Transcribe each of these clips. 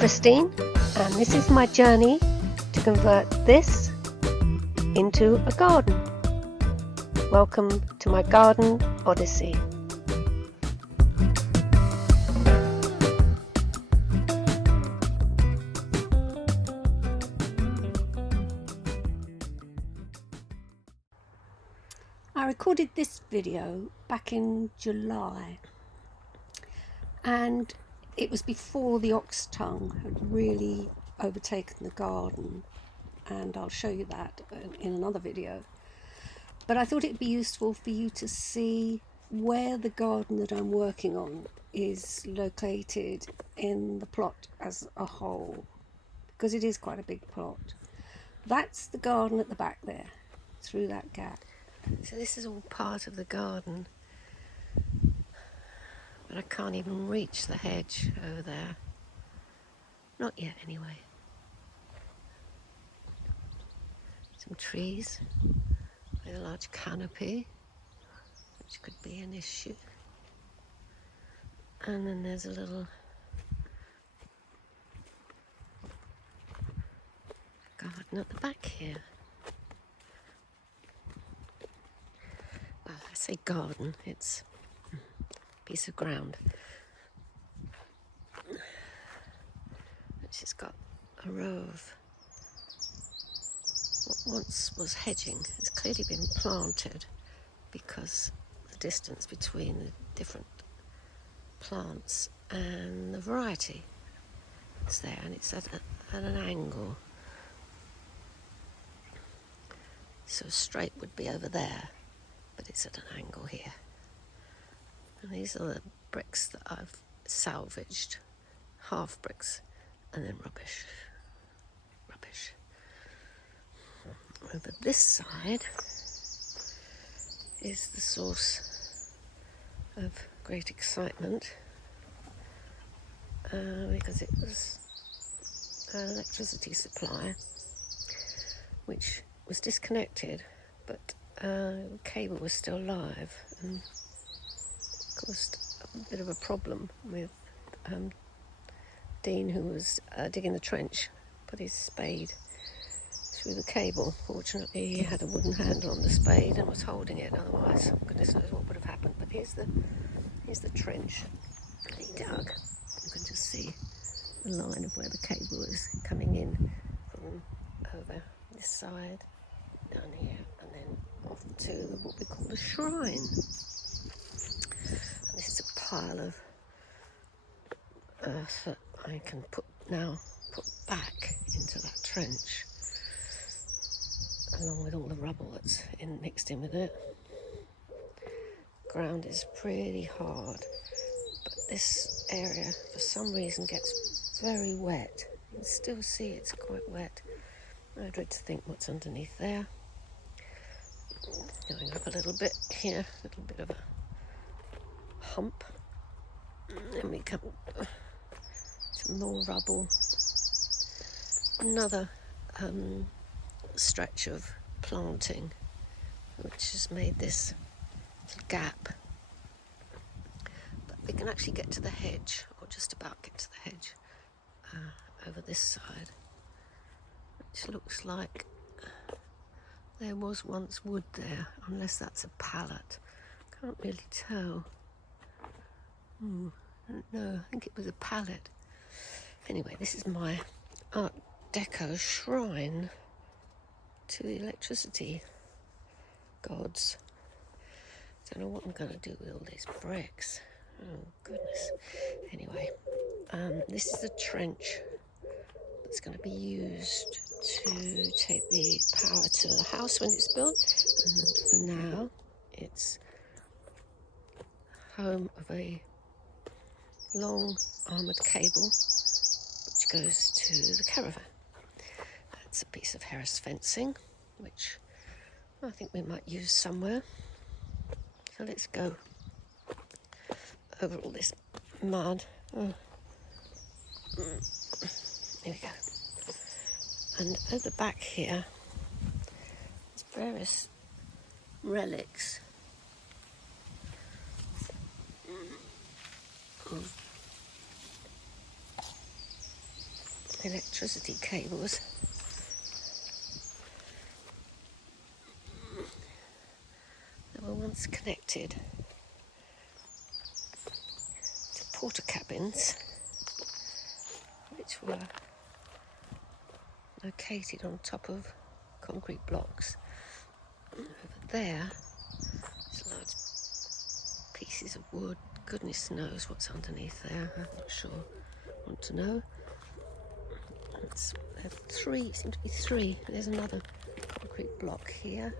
Christine, and this is my journey to convert this into a garden. Welcome to my Garden Odyssey. I recorded this video back in July, and it was before the ox tongue had really overtaken the garden, and I'll show you that in another video. But I thought it'd be useful for you to see where the garden that I'm working on is located in the plot as a whole, because it is quite a big plot. That's the garden at the back there, through that gap. So this is all part of the garden, but I can't even reach the hedge over there. Not yet, anyway. Some trees with a large canopy, which could be an issue. And then there's a little garden at the back here. Well, I say garden, it's a piece of ground which has got a row of what once was hedging. It's clearly been planted because the distance between the different plants and the variety is there, and it's at an angle. So straight would be over there, but it's at an angle here. And these are the bricks that I've salvaged, half bricks, and then rubbish. Over this side is the source of great excitement, because it was an electricity supply which was disconnected, but the cable was still live and caused a bit of a problem with Dean, who was digging the trench, put his spade through the cable. Fortunately, he had a wooden handle on the spade and was holding it, otherwise goodness knows what would have happened. But here's the trench that he dug. You can just see the line of where the cable is coming in from over this side, down here, and then off to what we call the shrine. And this is a pile of earth that I can put back into that trench, along with all the rubble that's mixed in with it. Ground is pretty hard, but this area for some reason gets very wet. You can still see it's quite wet. I dread to think what's underneath there. Going up a little bit here, a little bit of a hump. Then we come to more rubble. Another stretch of planting which has made this gap. But we can actually get to the hedge, or just about get to the hedge, over this side, which looks like there was once wood there, unless that's a pallet. Can't really tell. No, I think it was a pallet. Anyway, this is my Art Deco shrine to the electricity gods. Don't know what I'm going to do with all these bricks. Oh, goodness. Anyway, this is the trench that's going to be used to take the power to the house when it's built. And for now, it's home of a long armoured cable which goes to the caravan. That's a piece of Harris fencing, which I think we might use somewhere. So let's go over all this mud. There we go. And at the back here, there's various relics of electricity cables. They were once connected to porter cabins, which were located on top of concrete blocks. Over there, there's large pieces of wood. Goodness knows what's underneath there. I'm not sure. Want to know? There are three. Seem to be three. There's another concrete block here.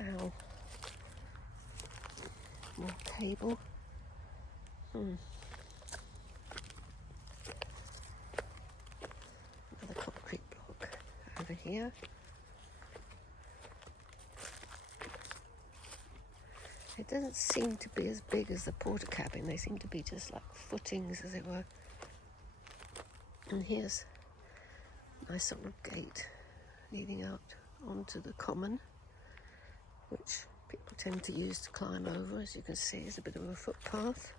Ow. More cable. Another concrete block over here. It doesn't seem to be as big as the porter cabin. They seem to be just like footings, as it were. And here's a nice little gate leading out onto the common, which people tend to use to climb over. As you can see, there's a bit of a footpath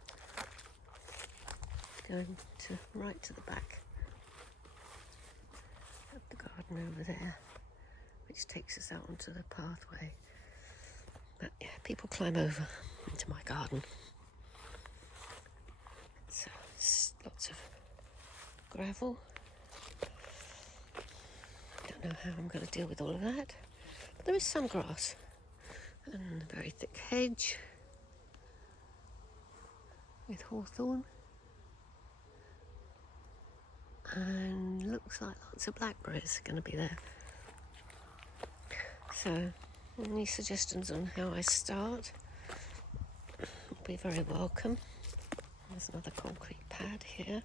going right to the back of the garden over there, which takes us out onto the pathway. But yeah, people climb over into my garden. So lots of gravel. Don't know how I'm going to deal with all of that. But there is some grass and a very thick hedge with hawthorn. And looks like lots of blackberries are going to be there. So any suggestions on how I start will be very welcome. There's another concrete pad here.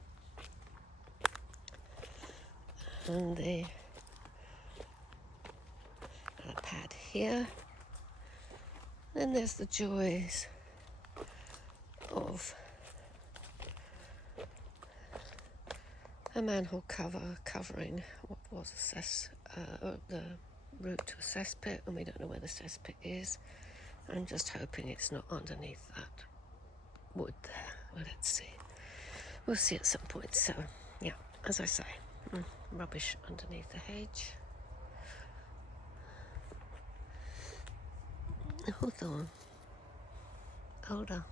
And another pad here. Then there's the joys of a manhole cover covering what was the route to a cesspit, and we don't know where the cesspit is. I'm just hoping it's not underneath that wood there. Well, let's see. We'll see at some point. So, yeah, as I say, rubbish underneath the hedge. Hawthorn. Older.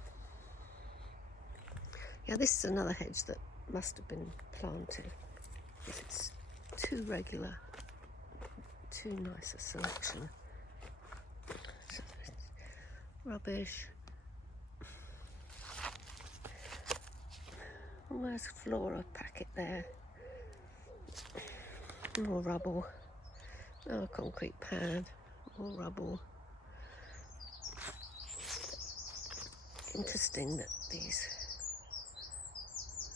Yeah, this is another hedge that must have been planted, because it's too regular. Too nice a selection. So rubbish. Almost flora packet there. More rubble. Oh, concrete pad. More rubble. Interesting that these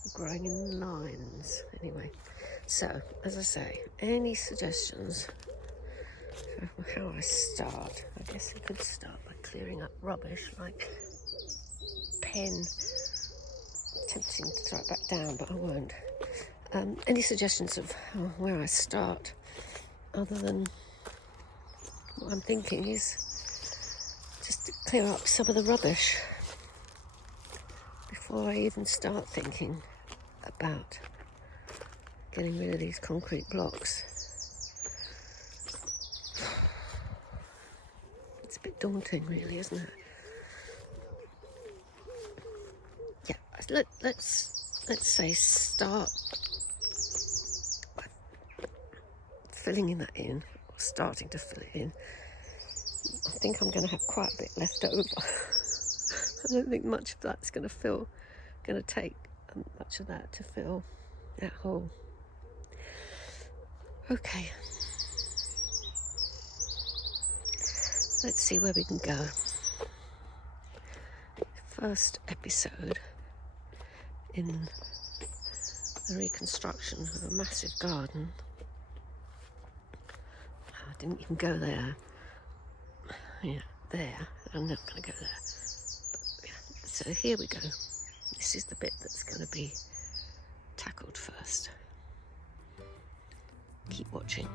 are growing in lines. Anyway, so as I say, any suggestions for how I start? I guess I could start by clearing up rubbish, like pen. Tempting to throw it back down, but I won't. Any suggestions of where I start, other than what I'm thinking is just to clear up some of the rubbish before I even start thinking about getting rid of these concrete blocks. It's a bit daunting, really, isn't it? Yeah, let's say start by filling in that in, or starting to fill it in. I think I'm going to have quite a bit left over. I don't think much of that's going to take much of that to fill that hole. Okay. Let's see where we can go. First episode in the reconstruction of a massive garden. I didn't even go there. Yeah, there. I'm not going to go there. But, yeah. So here we go. This is the bit that's going to be tackled first. Keep watching.